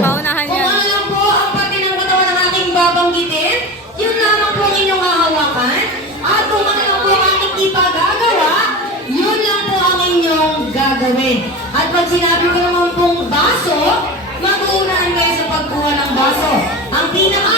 Paunahan Kung yan. ano lang po ang parte ng katawan ng aking babanggitin, yun lamang po ang inyong hahawakan. At kung ano lang po ang aking ipagagawa, yun lang po ang inyong gagawin. At pag sinabi ko naman pong baso, mag-uunahan kayo sa pagkuha ng baso. Ang pinaka